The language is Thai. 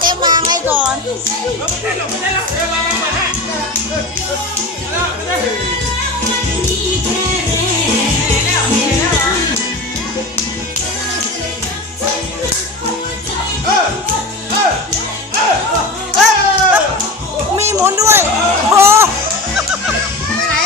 เจมวางให้ก่อนมีหมุนด้วยโอ้